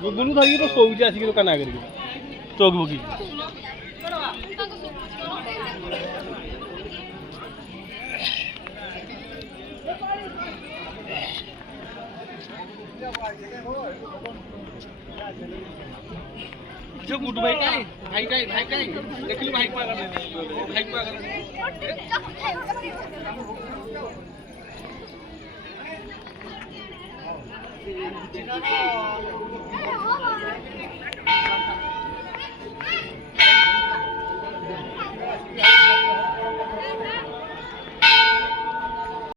गुलू था तो सोच ऐसी तो करना करेगी चौक बोगी जो गुड भाई काय देखली भाई पा